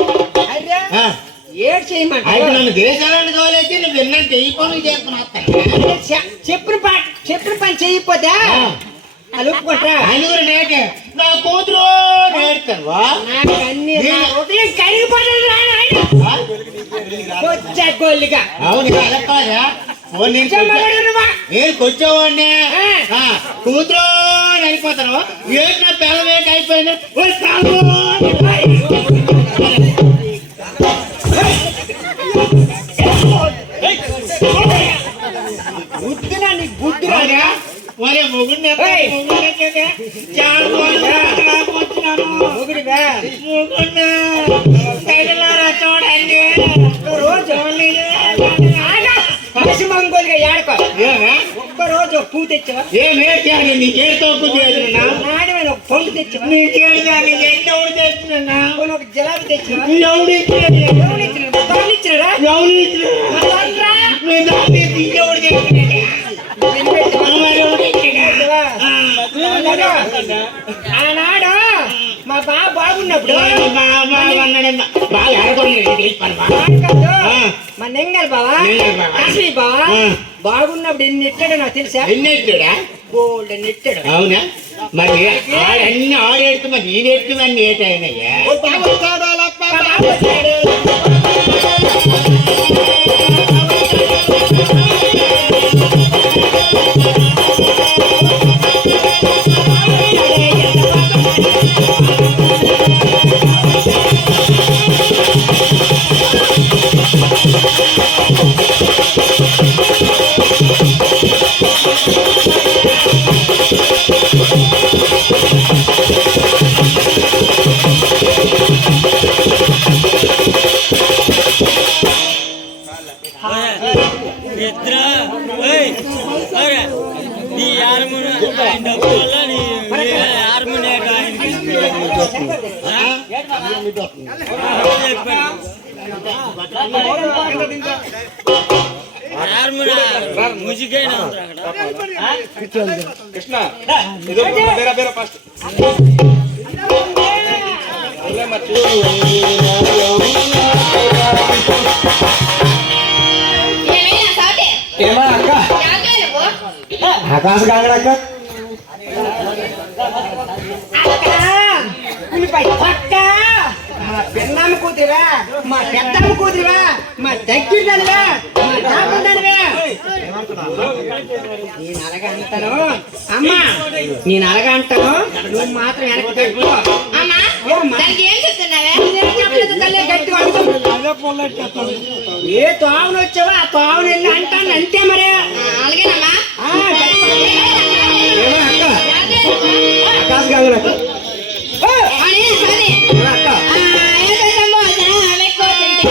అరే ఆ, ఏడు చేయమంట. అయితే నన్ను దేశాలను తోలేసి నువ్వు విన్నంటే ఈ పనులు చేసుకుని చెప్పిన పని చేయకపోతే అది ఒప్పుకుంటా. అందుకు నేటే నా కూతురు నేర్తాను నాకు అన్ని నా ఉదయం కరిగిపోతుంది రా నాయనా. వచ్చా గోల్లిగా అవును, అలా కాదా? ఓ, చెమ్మగడు నువ్వా? నేను కూర్చోవాడిని ఆ. కూతురు అయిపోతాను. ఏంటి నా పిల్లలు ఏంటి అయిపోయింది? ఓ, చాలు. బుద్ధినా నీకు బుద్ధిరా? అవునా? ఒరే మొగుడిని ఏయ్. చాలా వచ్చినాను మొగుడివా? మొగుడిని తగిలారా చూడండి. రోజు మనిషి మంగోలుగా ఏడుకో. ఏమే? ఒక్కరోజు పూ తెచ్చావా? ఏమేసాను నీకేతో కూర్చోతున్నా? నాడమైన ఒక పండు తెచ్చావా? నీకేసాను ఎన్నెవడు తెస్తున్నా? పోనీ ఒక జలాబీ తెచ్చావా? ఎవడు ఇచ్చేది? ఎవరు ఇచ్చినారు? తొడలు ఇచ్చినారా? ఎవడు ఇచ్చేది? మరి వాళ్ళరా? నీ దాన్ని ఇంకెవడు తెస్తున్నాడు? నిన్ను పెట్టావా? మరి ఎవడు ఇచ్చాడా? పెట్టావా? ఆ. ఆనాడు మా బాగున్నప్పుడు బాగా ఆడుకోండి కాదు, ఆ. మా నెంగల్ బావా నెంగల్ బావ. కాశ్మీ బావా ఆ. బాగున్నప్పుడు ఎన్ని నెట్టాడో నాకు తెలుసా? ఎన్నెట్టాడా? గోల్డ్ నెట్టాడు. అవునా? మరి ఆడన్నీ ఆడేడుతూ మరి నేనెట్టుమని ఏటైనయ్యా? మా బావ వచ్చాడు. కృష్ణ ఏదో బేరా బేరా ఫస్ట్ ఏమైనా సాటే ఏమా అక్క? యాకే నువ్వు ఆకాశ కాగడక్క పక్క మా పిన్నమ్మ కూతురా, మా పెద్దమ్మ కూతురా, మా దగ్గర దానివా, మా తాత దానివా. నేను అలాగా అంటాను అమ్మా, నేను అలాగా అంటాను, నువ్వు మాత్రం వెనక్కి తగ్గు. అమ్మా దానికి ఏం చెప్తున్నావే? నేనేం చెప్పలేదు తల్లి, గట్టిగా అంటాను. ఏ తావును వచ్చావో ఆ తావును వెళ్ళి అంటాను అంతే మరి. అలాగేనమ్మా. ఏమా అక్క? యాకే నువ్వు ఆకాశ కాగడక్క అని సరే అక్క ఏదైనా వెక్కోతుంటే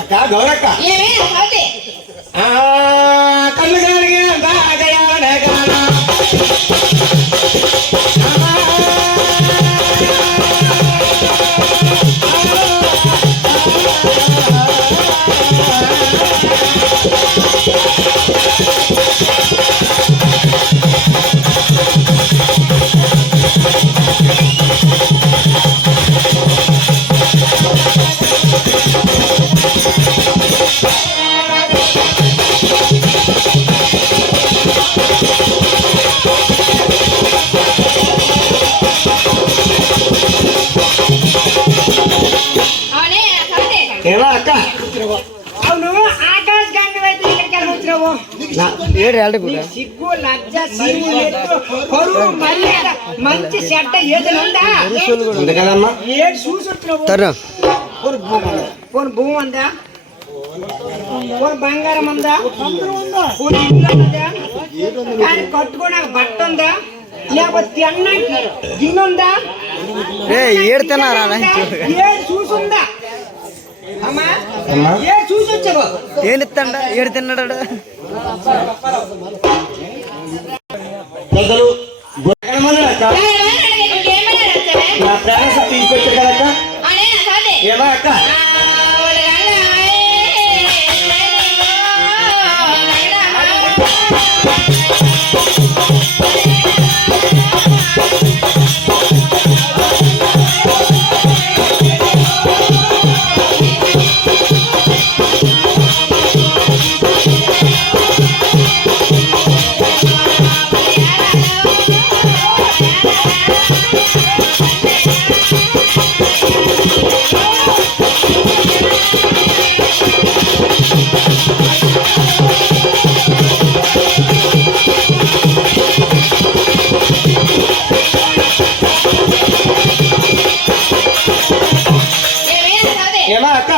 అక్క గౌరక్క బాబు ఏడు వెళ్ళ కూడా సిగ్గు లజ్జ సీము ఎత్తు పరువు మర్యాద మంచి చెడ్డ ఏదైనా ఉందా ఉంది కదమ్మా. ఏడు చూసుకుంటున్నావు తరుణ్ పోను భూమి ఉందా పోను బంగారం ఉందా పోను ఇల్లు ఉందా కానీ కట్టుకోడానికి బట్ట ఉందా లేకపోతే తినడానికి గిన్నె ఉందా ఏడు తిన్నారా ఏడు చూసుందా అమ్మా ఏడు చూసి వచ్చావు ఏనిస్తాడ ఏడు తిన్నాడు పెద్దలు గొర్రెల అక్క నా ప్రాణ శక్తి తీసుకొచ్చారు కదక్క. ఏమా అక్క ఏమా అక్క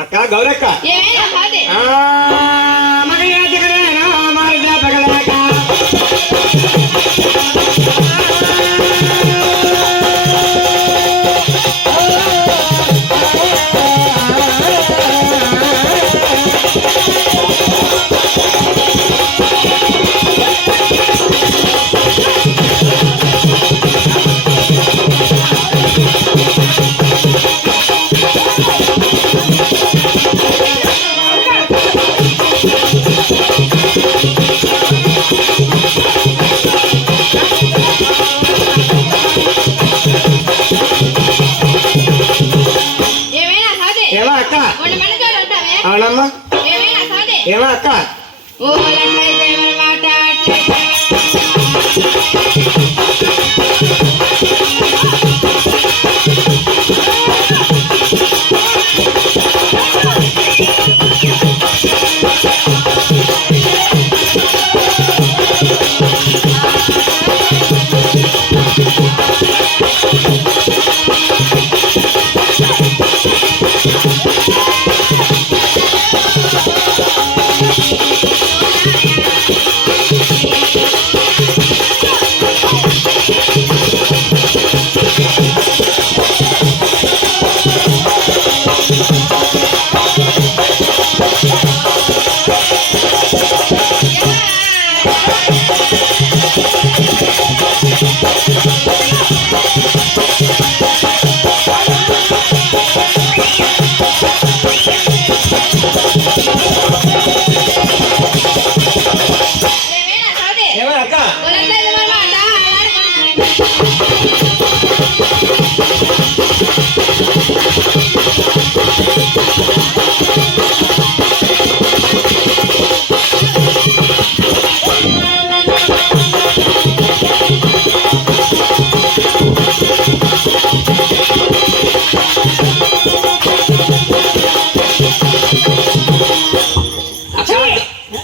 అక్క గౌరక్క ఏమా అక్క అవునమ్మా ఏమా అక్క ఏమా అక్క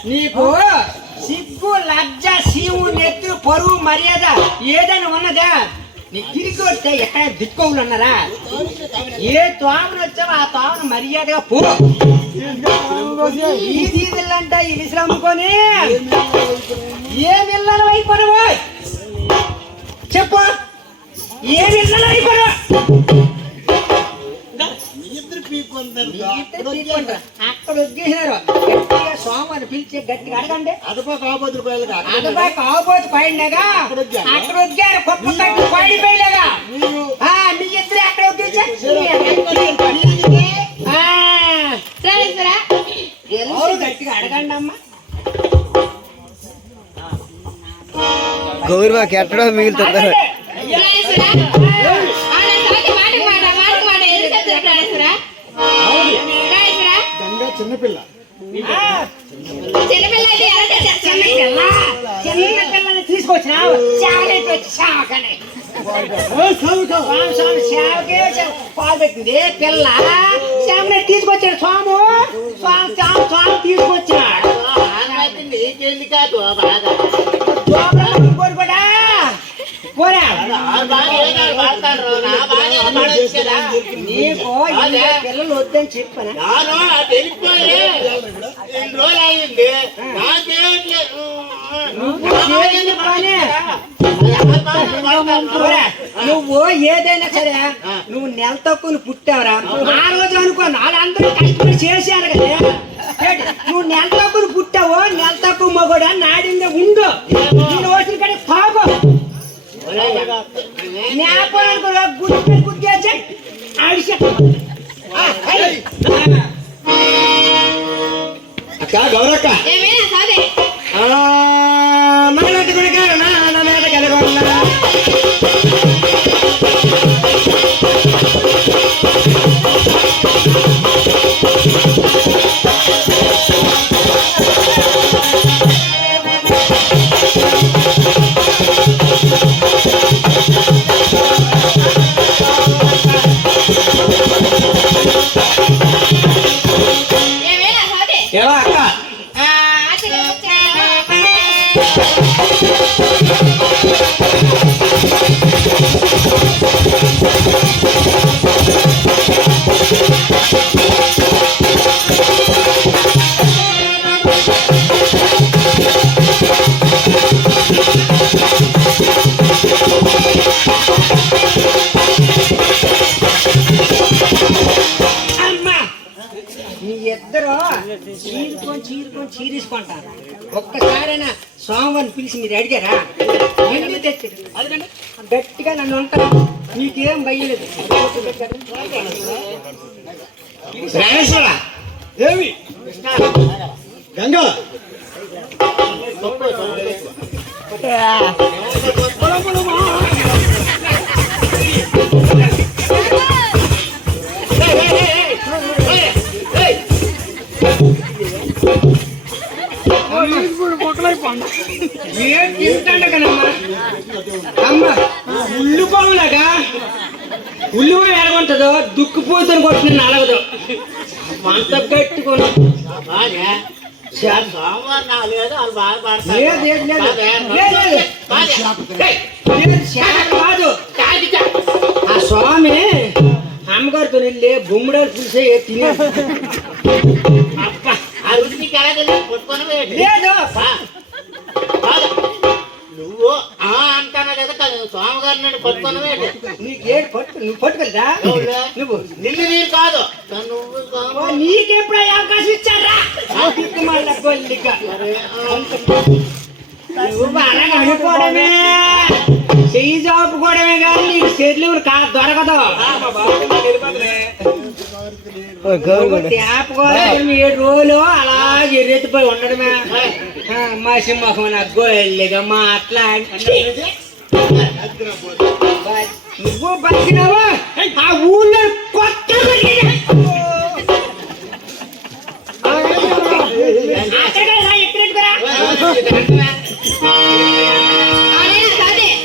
నీకు సిగ్గు లజ్జ సీము నెత్తులు పరువు మర్యాద ఏదైనా ఉన్నదా నీ తిరిగి వస్తే ఎక్కడ దిక్కువులు అన్నారా ఏ తోమను వచ్చావో ఆ తోమను మర్యాదగా పో ఈ దీదులంట ఇలిసి అమ్ముకొని ఏమి ఇళ్ళలో అయిపోను చెప్పు ఏమి ఇళ్ళలో అయిపోను అక్కడ వదిలేసినారు గట్టిగా సోమని పిలిచి గట్టిగా అడగండి అదపై కాబోతు పైనగా అక్కడ వదిలేరు గొప్ప కట్టి పడిపోయినగా మీ ఇద్దరు అక్కడ వదిలేసా గట్టిగా అడగండి అమ్మా గౌరవకి ఎట్టడో మిగులుతుంది ప్రాణేశ్వరా? ఆయన సాటి మాటకు మాట మాటకు మాట ఎదురు చెప్తారు ప్రాణేశ్వరా? ప్రాణేశ్వరా? చిన్నపిల్ల చిన్నపిల్ల అయితే ఎలా తెచ్చారు? చిన్న పిల్లని తీసుకొచ్చినా చావలేట్ వచ్చి చావకనే పాలు పెట్టింది పిల్ల చామనే తీసుకొచ్చాడు స్వాము స్వామి తీసుకొచ్చాడు నీకేంది కాదు బాగా కోరుకోడా పోరా నీకు ఈ పిల్లలు వద్దని చెప్పనా వెళ్ళిపోయి 2 రోజులు అయింది నాకేట్లేదు నువ్వు ఏదైనా సరే నువ్వు నెల తక్కువ పుట్టావురా ఆ రోజు అనుకో వాళ్ళందరూ కష్టపడి చేశారు కదా నువ్వు నెల తక్కువ పుట్టావు నెల తక్కువ మగోడా నాడిందే ఉండు నేను వచ్చిన కడే తాగు జ్ఞాపకం అనుకో గుర్తు అడిసా అక్క గౌరక్క ఏమైనా సాదే మనటి గుడిక నా మీద కలగొన్నా ఏమైనా సాదే ఎలా అక్క అమ్మా మీ ఇద్దరు చీరేసుకుంటారు ఒక్కసారైనా స్వామివారిని పిలిచి మీరు అడిగారా ఎన్ని తెచ్చారు అడగండి గట్టిగా నన్ను ఉంటాను నీకేం భయ్యలేదు రామేశ్వర దేవి గంగా ఏం తింటాడు కదమ్మా అమ్మ ఉల్లిపోలాగా ఉల్లిపోయి ఎడగొంటుందో దుక్కుపోతుని కొట్టిన నలగదు అంత పెట్టుకుని సోమవారం నాకు లేదు వాళ్ళు బాధపడతారు కాదు ఆ స్వామి అమ్మగారితో వెళ్ళి బొమ్మిడాలు చూసే తినే అబ్బా ఆ రుచి నీకు ఎలా తెలియదు పట్టుకొని లేదు నువ్వు అంటాను కదా స్వామిగారు నన్ను పట్టుకొని నీకేం పట్టు నువ్వు పట్టుకెళ్తా నువ్వు నిన్ను నీరు కాదు ఓ, నీకెప్పుడు అవకాశం ఇచ్చారా మళ్ళీ కొల్లిగా నువ్వు బాగా అనుకోవడమే చెయ్యి చాపుకోవడమే కానీ నీకు చెట్లు దొరకదు తేపుకోవడం 7 రోజులు అలాగే ఎర్రెత్తిపోయి ఉండడమే మా సింహం నాకు గోళ్ళిగా మాట్లాడి నువ్వు బతికినావా ఆ ఊళ్ళో కొత్త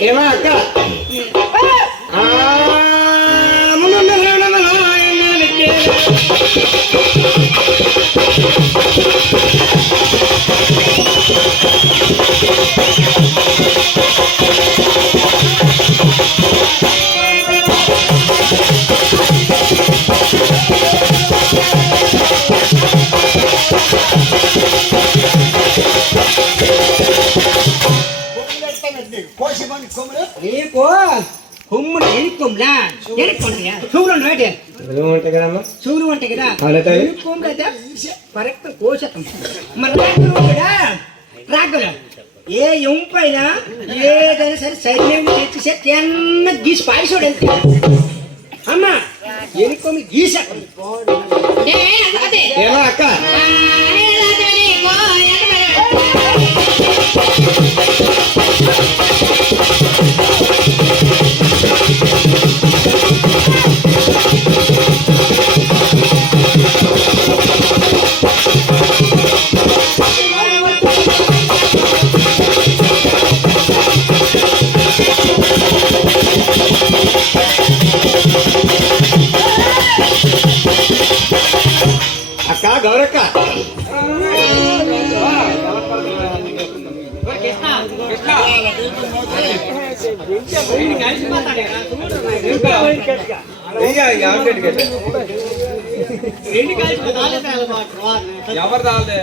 ఏమా అక్క నీకు కొమ్ములు ఎనుక్కొమ్లా ఎనుక్కొంటాయా చూడండి రైట్ ఉంటాయి కదమ్మా చూడు ఉంటాయి కదా అవునవును. ఎనుక్కొమ్లు అయితే కరెక్ట్ కోసేస్తాం మరి రాగులు కూడా రాగులు ఏ ఎంపైనా ఏదైనా సరే సైన్యం తెచ్చేసే తిన్న గీసి పారిసోడు ఎంత అమ్మా ఎనుక్కొమ్మి గీసాం ఏమా అక్క ఆ ఎవరు రాలే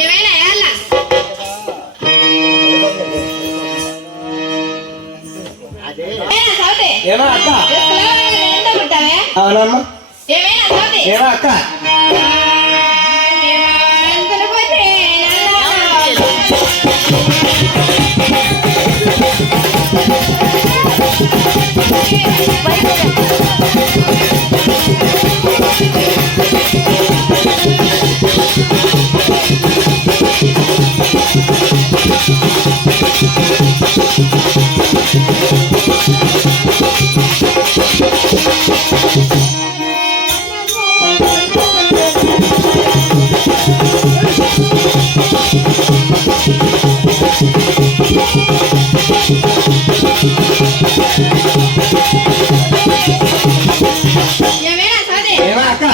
ఏమైనా ఏళ్ళ సౌతి ఏమో అక్క ఎంత పుట్టావే అవునమ్మా ఏమైనా సౌతి ఏమో అక్క ఏమైనా సౌతి ఏమో అక్క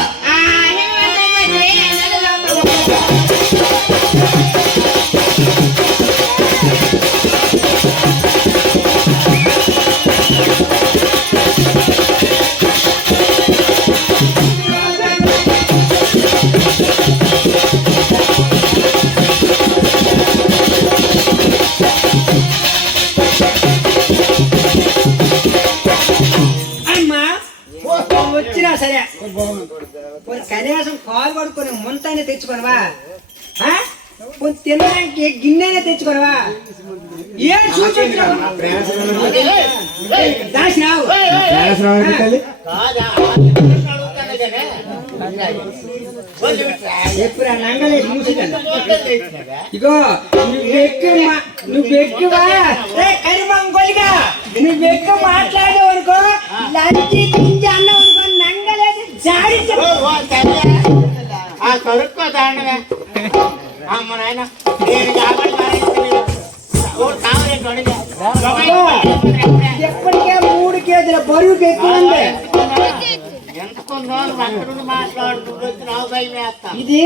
అమ్మా వచ్చినా సరే కొన్ని కనీసం కాలు పడుకొని ముంతానే తెచ్చుకోనవా కొన్ని తినడానికి గిన్నెనే తెచ్చుకోనవా ఏం చూపించినావు దాసినావు ఎప్పుడు నంగలేసి మూసుకుంటా ఇగో నువ్వెక్కువా కరిమంగోలిగా నువ్వెక్కువ మాట్లాడావు అనుకో లంచి తించి అన్నావు అనుకో నంగలేసి జారి ఆ కొడుకో దాండగా అమ్మ నాయన నేను కాబట్టి ఎప్పటికే 3 కేజీల బరువుకి ఎక్కువ ఉంది ఇది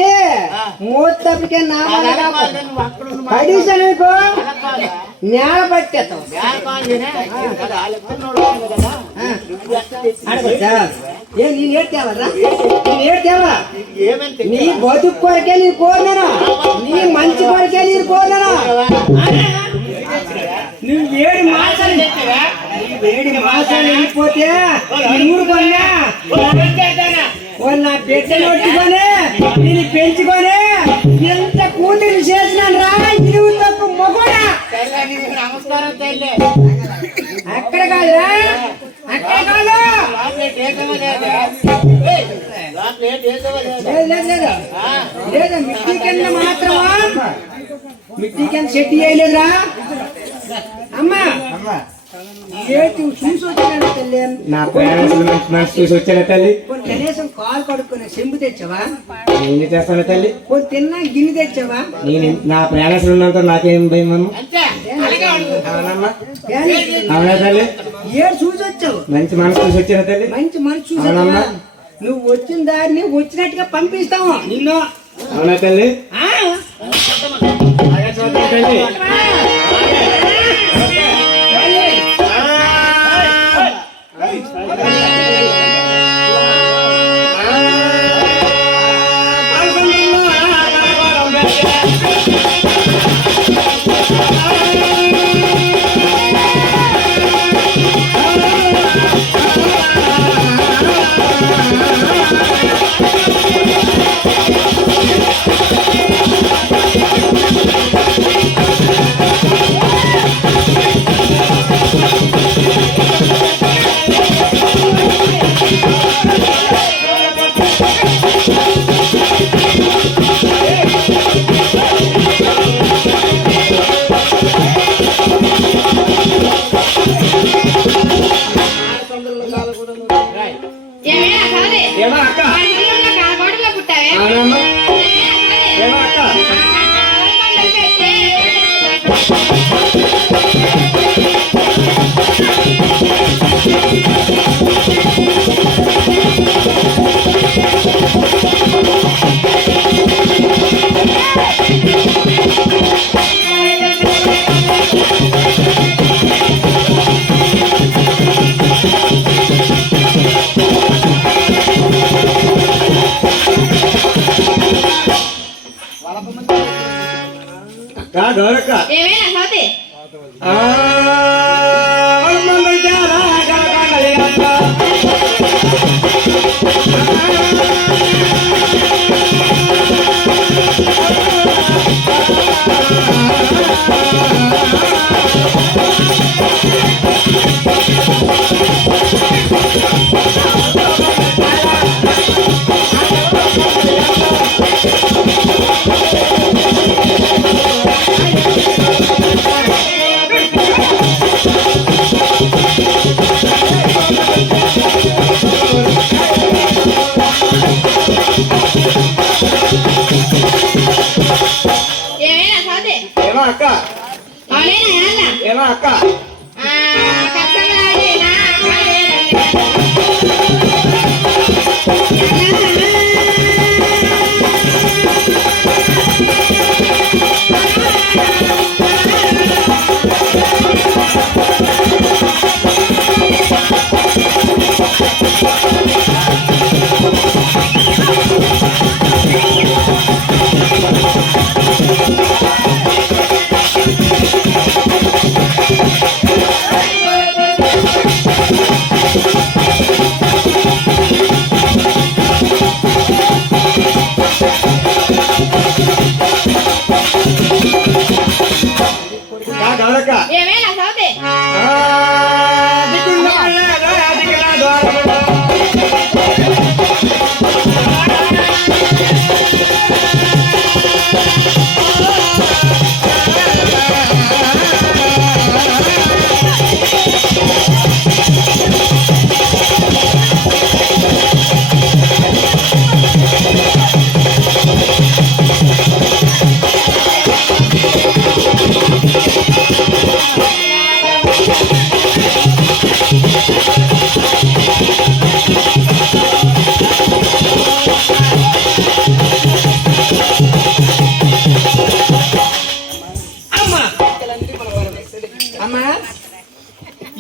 మూతప్పటికే పడిసనుకో నేల పట్టేస్తాం నేను ఏడ్తేవరా నీ బతుకు కొరకే నేను కోరినాను నీ మంచి కొరకే నేను కోరినాను నువ్వు 7 మాసాలు వెళ్ళిపోతే ఊరుకున్నా నా బిడ్డను ఒట్టుకొని నేను పెంచుకొని ఎంత కూతురు చేసినాను రా ఇరువు తప్పు మొగడా నమస్కారం తల్లి అక్కడ కాదురా అక్కడ కాదు లేదా మిట్టి కింద మాత్రమా మిట్టి కింద సెట్ చేయలేదురా అమ్మా చూసి వచ్చాను తల్లి నా ప్రయాణం మనసు చూసి వచ్చాను తల్లి కనీసం కాలు కడుక్కునే చెంబు తెచ్చావా నేను చేస్తాను తల్లి కొన్ని తిన్నా గిన్నె తెచ్చావా నేను నా ప్రయాణం ఉన్నంత నాకేం భయం అవునమ్మా అవునా తల్లి ఏడు చూసి వచ్చావు మంచి మనసు చూసి వచ్చాను తల్లి మంచి మనసు చూసావా నువ్వు వచ్చిన దారిని వచ్చినట్టుగా పంపిస్తాము నిన్ను అవునా తల్లి తల్లి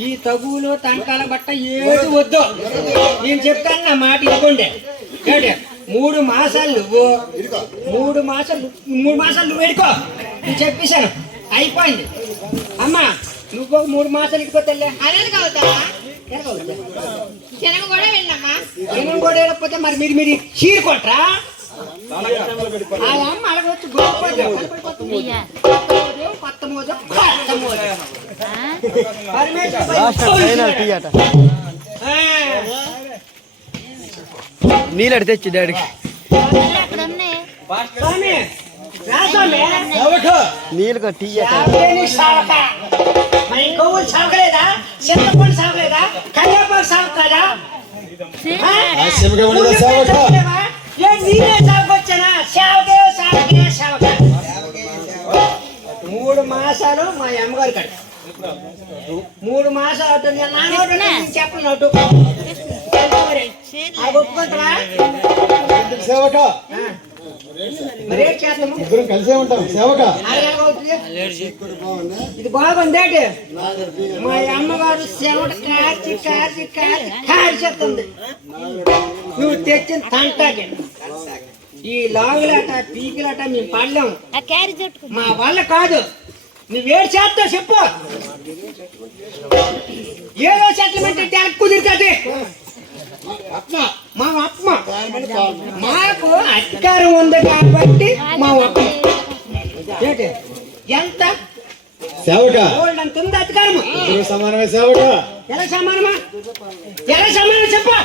ఈ తగులు తంటాల బట్ట ఏది వద్దు. నేను చెప్తాను, నా మాట ఇవ్వండి. ఏంటి 3 మాసాలు నువ్వు 3 మాసాలు నువ్వు పెట్టుకో. నేను చెప్పేశాను, అయిపోయింది. అమ్మా నువ్వు 3 మాసాలు ఇటుకో తల్లి. అదెందుకు అవుతావా? శనగ కూడా వెళ్ళమ్మా. జనం కూడా వెళ్ళకపోతే మరి మీరు చీరుకోట్రా. ఆ అమ్మ అడగవచ్చు నీళ్ళు అడి తెచ్చి డాడీకి నీళ్ళు టీ కొవ్వులు సాగలేదా, చింతపండు సాగలేదా, కరివేపాకు సాగుతాదా, నీరే సాగొచ్చానా? సేవకే సాగకే సేవక. 3 మాసాలు మా అమ్మగారు కడ 3 మాసాలు అవుతుంది. చెప్పను అటు ఒప్పుకుంటావా? సేవక మరే చేద్దాము, ఇద్దరం కలిసే ఉంటాం. సేవక ఇది బాగుంది. మా అమ్మగారు చెమట కాచి కాచి కాచి కాల్చేస్తుంది. నువ్వు తెచ్చిన తంటాకి ఈ లాగులాట పీకిలాట మేము పడలేము, మా వల్ల కాదు. నువ్వేడు చేస్తావు చెప్పు. ఏదో సెటిల్మెంట్ ట్యాక్ కుదురుతుంది. మా ఆత్మ మాకు అధికారం ఉంది కాబట్టి మా ఆత్మ ఏంటి ఎంత సేవక గోల్డ్ అంత ఉంది అధికారము. సమానమే సేవక. ఎలా సమానమా? ఎలా సమానం చెప్పు.